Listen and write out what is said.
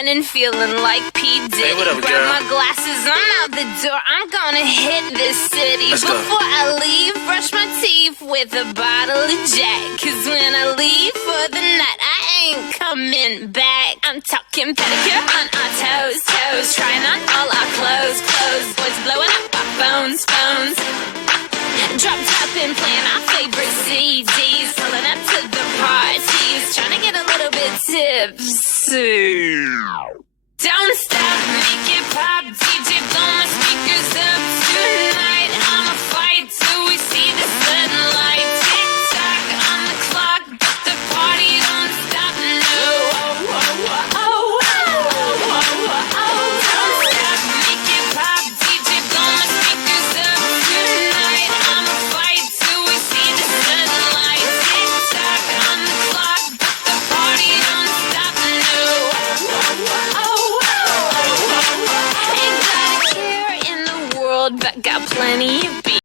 morning feeling like P. Diddy. Hey, what up, Grab girl? my glasses, I'm out the door. I'm gonna hit this city. Let's go. Before I leave, brush my teeth with a bottle of Jack. Cause when I leave for the night, I ain't coming back. I'm talking pedicure on our toes, toes. Trying on all our clothes, clothes. Boys blowing up our phones, phones. Drop top and playing our favorite CDs. Pulling up to the parties. Trying to get a little bit tipsy. Don't stop, make it pop. DJ, blow my speakers up tonight. I'ma fight till we see the sunlight. Tick tock on the clock, but the party don't stop. No. Don't stop, make it pop. DJ, blow my speakers up tonight. I'ma fight till we see the sunlight. Tick tock on the clock, but the party don't stop. No. Ain't got a care in the world, but got plenty of beer.